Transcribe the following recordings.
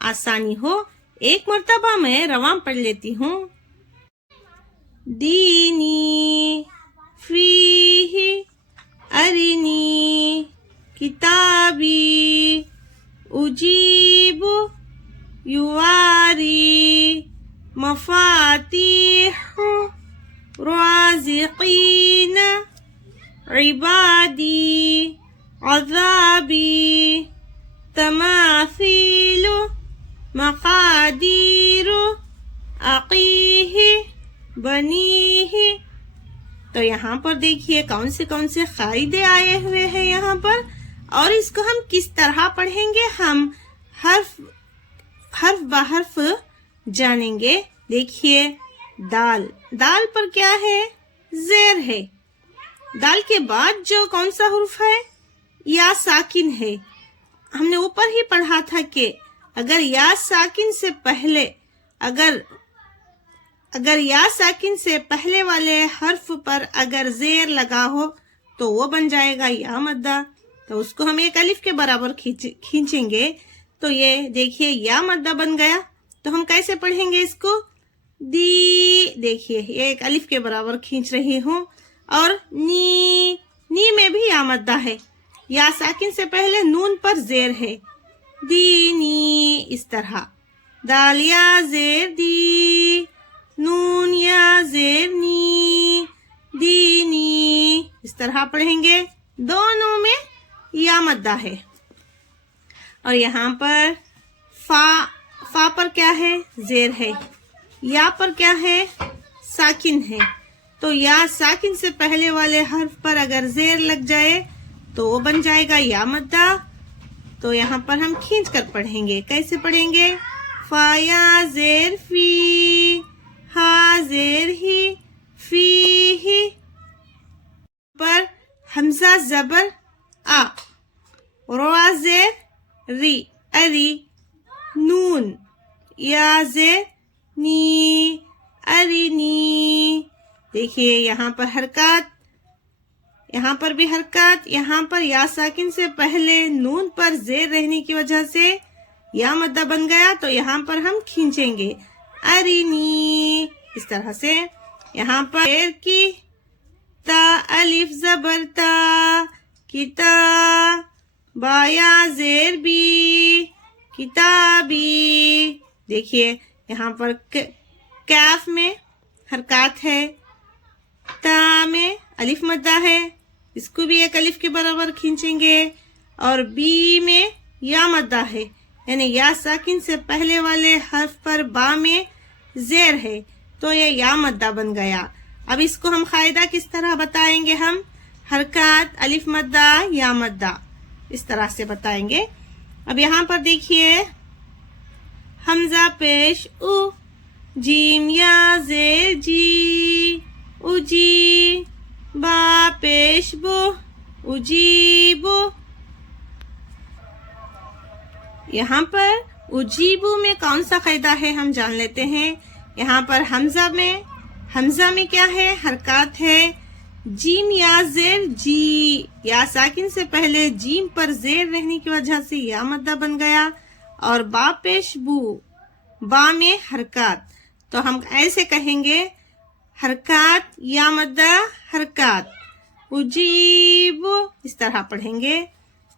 آسانی ہو ایک مرتبہ میں رواں پڑھ لیتی ہوں. دینی فیہ ارنی کتابی اجیب یواری مفاتیح رازقین عبادی عذابی تماثیل مقادیر عقیہ بنیہ. تو یہاں پر دیکھیے کون سے قاعدے آئے ہوئے ہیں یہاں پر، اور اس کو ہم کس طرح پڑھیں گے، ہم حرف بحرف جانیں گے. دیکھیے دال پر کیا ہے، زیر ہے. دال کے بعد جو کون سا حرف ہے، یا ساکن ہے. ہم نے اوپر ہی پڑھا تھا کہ اگر یا ساکن سے پہلے اگر یا ساکن سے پہلے والے حرف پر اگر زیر لگا ہو تو وہ بن جائے گا یا مدہ. تو اس کو ہم ایک الف کے برابر کھینچیں گے. تو یہ دیکھیے یا مدہ بن گیا. تو ہم کیسے پڑھیں گے اس کو، دی. دیکھیے یہ ایک الف کے برابر کھینچ رہی ہوں. اور نی میں بھی یا مدہ ہے، یا ساکن سے پہلے نون پر زیر ہے. دینی اس طرح. دال یا زیر دی، نون یا زیر نی، دینی. اس طرح پڑھیں گے. دونوں میں یا مدہ ہے. اور یہاں پر فا پر کیا ہے، زیر ہے. یا پر کیا ہے، ساکن ہے. تو یا ساکن سے پہلے والے حرف پر اگر زیر لگ جائے تو وہ بن جائے گا یا مدہ. تو یہاں پر ہم کھینچ کر پڑھیں گے. کیسے پڑھیں گے، فا یا زیر فی، ہا زیر ہی، فی ہی. پر حمزہ زبر آ، روا زیر ری، اری. نون یا زیر نی، ارنی. دیکھیے یہاں پر حرکات، یہاں پر بھی حرکات. یہاں پر یا ساکن سے پہلے نون پر زیر رہنے کی وجہ سے یا مدہ بن گیا. تو یہاں پر ہم کھینچیں گے، ارنی. اس طرح سے یہاں پر زیر کی، تا الف زبر تا، کتا. با یا زیر بی، کتابی. دیکھیے یہاں پر کیف میں حرکات ہے، تا میں الف مدہ ہے، اس کو بھی ایک الف کے برابر کھینچیں گے. اور بی میں یا مدہ ہے، یعنی یا ساکن سے پہلے والے حرف پر با میں زیر ہے. تو یہ یا مدہ بن گیا. اب اس کو ہم قاعدہ کس طرح بتائیں گے، ہم حرکات الف مدہ یا مدہ اس طرح سے بتائیں گے. اب یہاں پر دیکھیے حمزہ پیش او، جیم یا زیر جی، اجی. با پیش بو، اجیبو. یہاں پر اجیبو میں کون سا قاعدہ ہے ہم جان لیتے ہیں. یہاں پر حمزہ میں کیا ہے، حرکات ہے. جیم یا زیر جی، یا ساکن سے پہلے جیم پر زیر رہنے کی وجہ سے یا مدہ بن گیا. اور با پیش بو، با میں حرکات. تو ہم ایسے کہیں گے، حرکات یا مدہ حرکات، اجیب. اس طرح پڑھیں گے.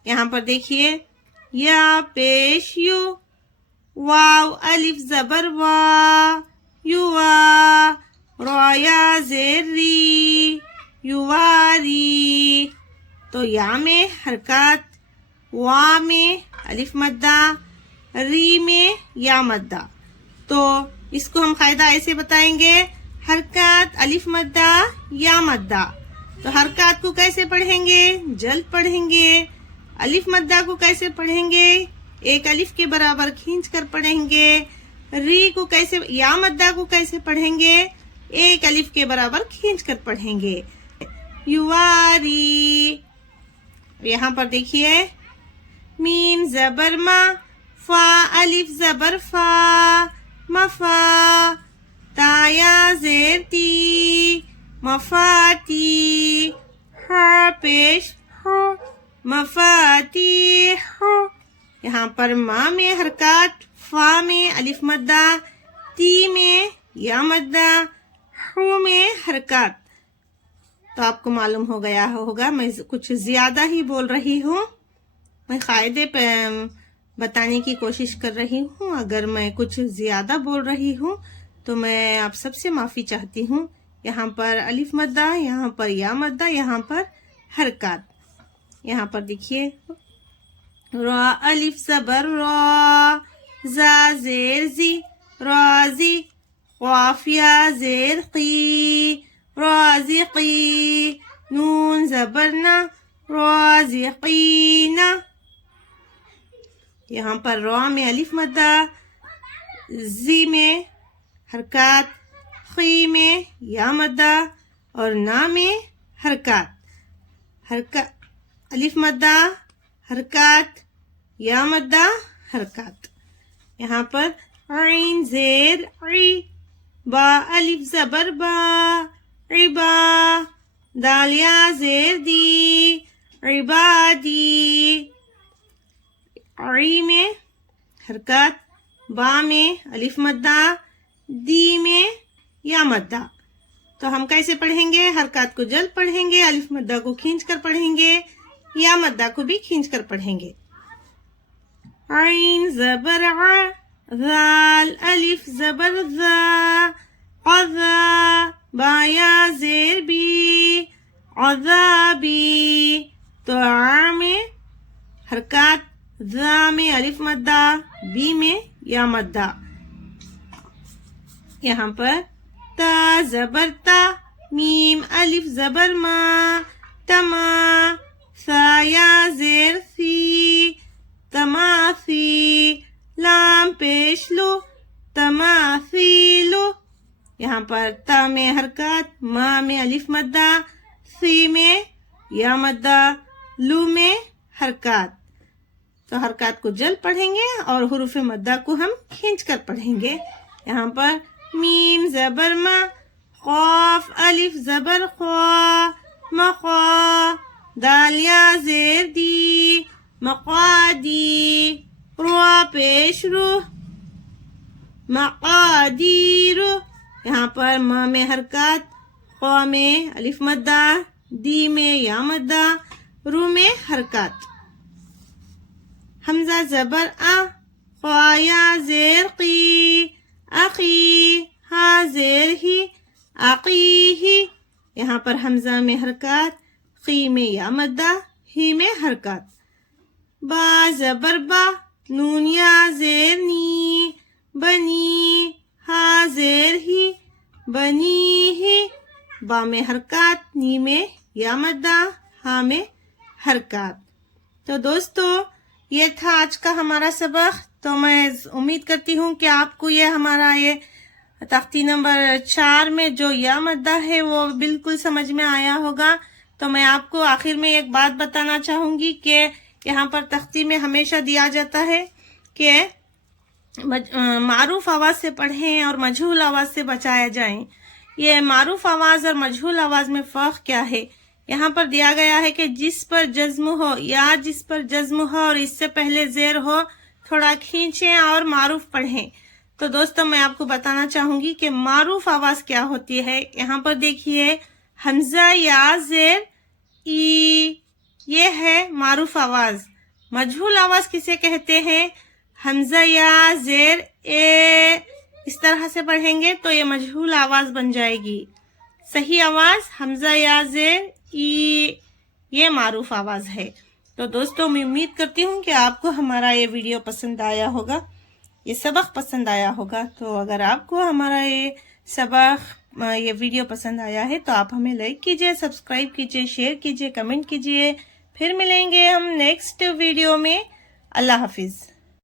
یہاں پر دیکھیے یا پیش یو، واو الف زبر وا، یوا. را یا زیر ری، یواری. تو یا میں حرکات، وا میں الف مدہ، ری میں یا مدہ. تو اس کو ہم قاعدہ ایسے بتائیں گے، حرکات الف مدہ یا مدہ. تو حرکات کو کیسے پڑھیں گے، جلد پڑھیں گے. الف مدہ کو کیسے پڑھیں گے، ایک الف کے برابر کھینچ کر پڑھیں گے. ری کو کیسے، یا مدہ کو کیسے پڑھیں گے، ایک الف کے برابر کھینچ کر پڑھیں گے. یواری. یہاں پر دیکھیے میم زبر ما، فا الف زبر فا، مفا. تا یا زیر تی، مفاتی. ہا پیش ہو، مفاتی ہو. یہاں پر ما میں حرکات، فا میں الف مدہ، تی میں یا مدہ، حو میں حرکات. تو آپ کو معلوم ہو گیا ہوگا میں کچھ زیادہ ہی بول رہی ہوں. میں قاعدے پہ بتانے کی کوشش کر رہی ہوں. اگر میں کچھ زیادہ بول رہی ہوں تو میں آپ سب سے معافی چاہتی ہوں. یہاں پر الف مدہ، یہاں پر یا مدہ، یہاں پر حرکات. یہاں پر دیکھیے را الف زبر را، زا زیر زی، رازی، قاف یا زیر قی، رازقی، نون زبر نا، رازقین. یہاں پر را میں الف مدہ، زی میں حرکات، خی میں یا مدہ اور نا میں حرکات. الف مدہ، حرکات، یا مدہ، حرکات. یہاں پر عین زیر عی، با الف زبر با، عبا، دال یا زیر دی، عبادی. عی میں حرکات، با میں الف مدہ، دی میں یا مدہ. تو ہم کیسے پڑھیں گے؟ حرکات کو جلد پڑھیں گے، الف مدہ کو کھینچ کر پڑھیں گے، یا مدہ کو بھی کھینچ کر پڑھیں گے. عین زبر ع، ذال الف زبر ذا، قذا، با یا زیر بی، عذابی. تو ع میں حرکات، ذا میں الف مدہ، بی میں یا مدہ. یہاں پر تا زبر تا، میم الف زبر ما، تما، سا یا زیر سی، تماثی، لام پیش لو، تماثیلو. یہاں پر تا میں حرکات، ما میں الف مدہ، سی میں یا مدہ، لو میں حرکات. تو حرکات کو جلد پڑھیں گے اور حروف مدہ کو ہم کھینچ کر پڑھیں گے. یہاں پر میم زبر ما، قاف الف زبر خوا، مخوا، دال یا زیر دی، مقادی، روا پیش رو، مقادیر. یہاں پر ما میں حرکات، خوا میں الف مدہ، دی میں یا مدہ، رو میں حرکات. حمزہ زبر آ، خوا یا زیر قی، اقی، ہا زیر ہی، عقی ہی. یہاں پر حمزہ میں حرکات، قی میں یا مدہ، ہی میں حرکات. با زبر با، نون یا زیر نی، بنی، ہا زیر ہی، بنی ہی. با میں حرکات، نی میں یا مدہ، ہا میں حرکات. تو دوستو یہ تھا آج کا ہمارا سبق. تو میں امید کرتی ہوں کہ آپ کو یہ ہمارا یہ تختی نمبر 4 میں جو یا مدہ ہے وہ بالکل سمجھ میں آیا ہوگا. تو میں آپ کو آخر میں ایک بات بتانا چاہوں گی کہ یہاں پر تختی میں ہمیشہ دیا جاتا ہے کہ معروف آواز سے پڑھیں اور مجہول آواز سے بچایا جائیں. یہ معروف آواز اور مجہول آواز میں فرق کیا ہے؟ یہاں پر دیا گیا ہے کہ جس پر جزم ہو یا جس پر جزم ہو اور اس سے پہلے زیر ہو تھوڑا کھینچیں اور معروف پڑھیں. تو دوستو میں آپ کو بتانا چاہوں گی کہ معروف آواز کیا ہوتی ہے. یہاں پر دیکھیے حمزہ یا زیر ای، یہ ہے معروف آواز. مجہول آواز کسے کہتے ہیں؟ حمزہ یا زیر اے، اس طرح سے پڑھیں گے تو یہ مجہول آواز بن جائے گی. صحیح آواز حمزہ یا زیر ای، یہ معروف آواز ہے. تو دوستو میں امید کرتی ہوں کہ آپ کو ہمارا یہ ویڈیو پسند آیا ہوگا، یہ سبق پسند آیا ہوگا. تو اگر آپ کو ہمارا یہ سبق، یہ ویڈیو پسند آیا ہے تو آپ ہمیں لائک کیجئے، سبسکرائب کیجئے، شیئر کیجئے، کمنٹ کیجئے. پھر ملیں گے ہم نیکسٹ ویڈیو میں. اللہ حافظ.